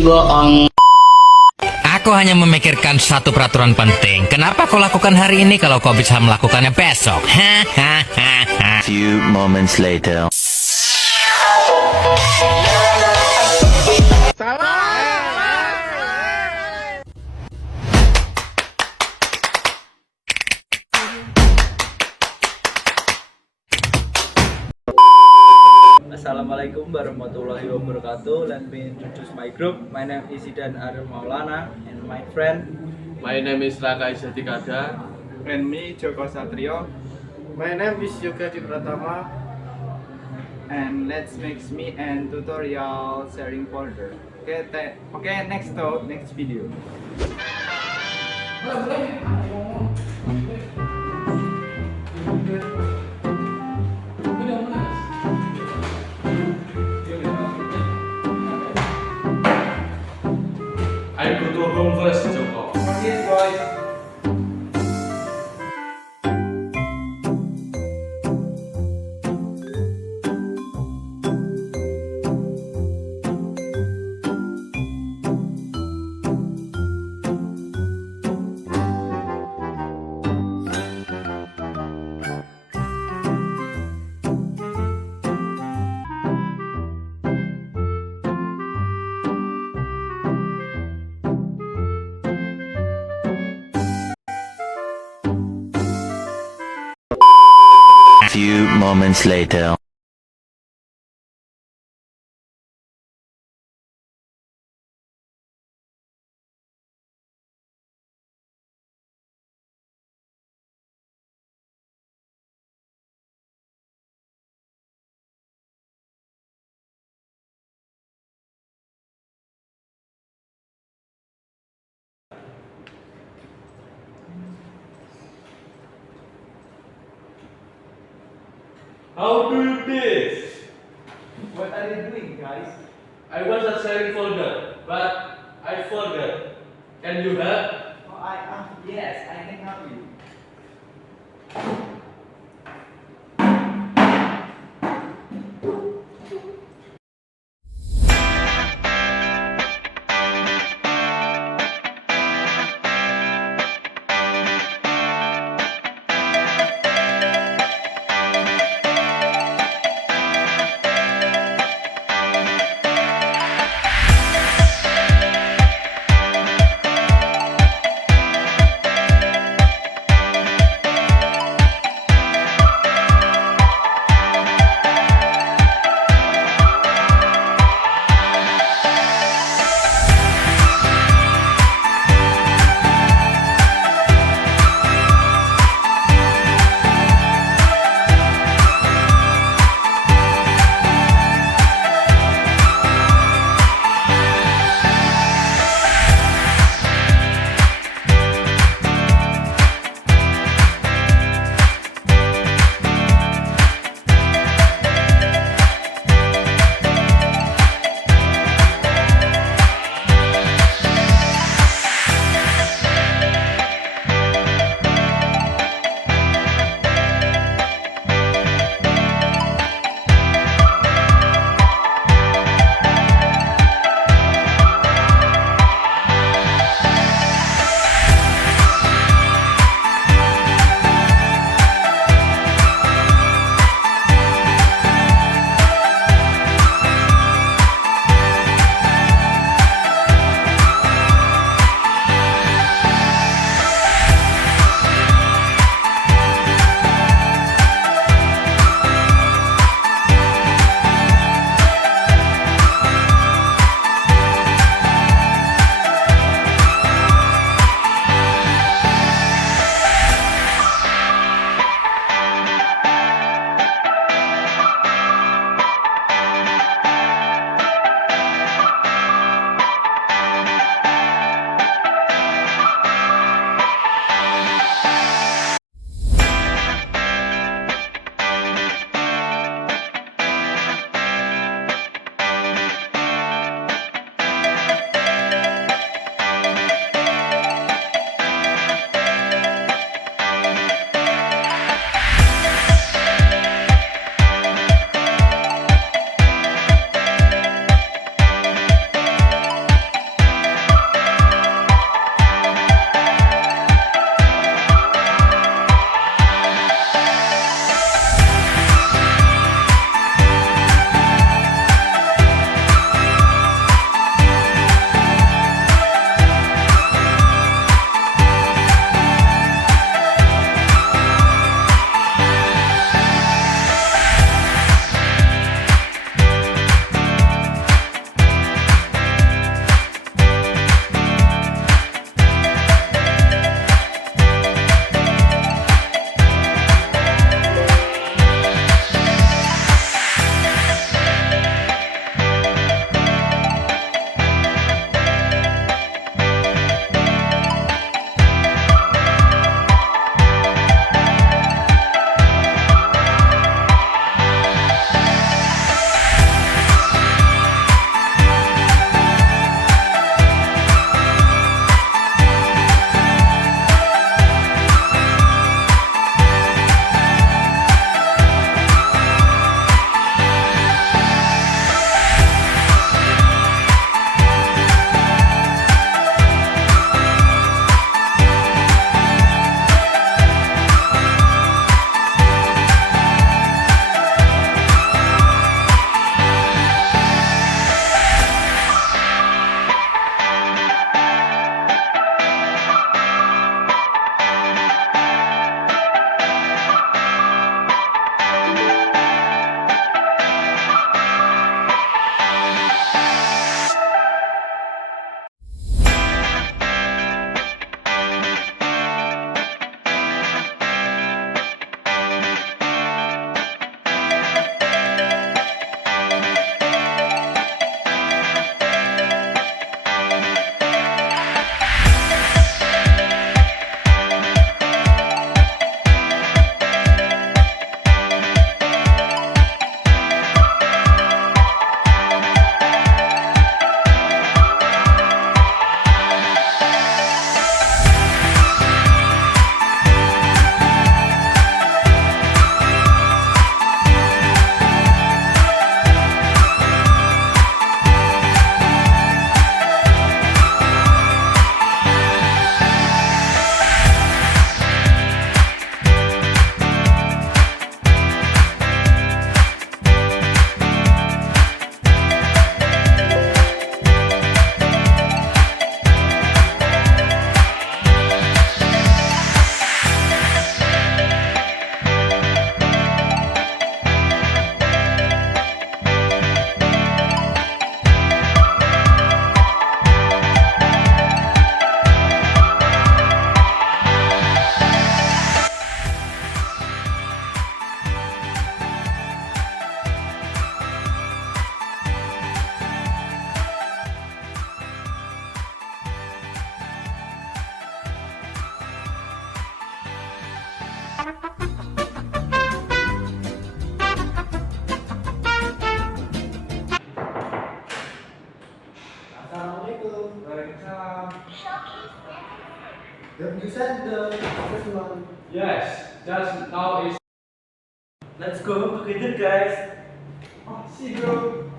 bohong. Aku hanya memikirkan satu peraturan penting. Kenapa kau lakukan hari ini kalau kau bisa melakukannya besok? Hahaha. Few moments later. Assalamualaikum warahmatullahi wabarakatuh. Let me introduce my group. My name is SUPPEERRR Maulana and my friend. My name is Raka Isatikada. And me Joko Satrio. My name is Yoga Pratama. And let's make me and tutorial sharing folder. Okay, next video. I go to home first, Joko. Yes, boys. Few moments later. How do you do this? What are you doing, guys? I was a sharing folder, but I forgot. Can you help? Yes, I can help you. You said the first one. Yes, just now is. Let's go together, guys. Oh, see, bro.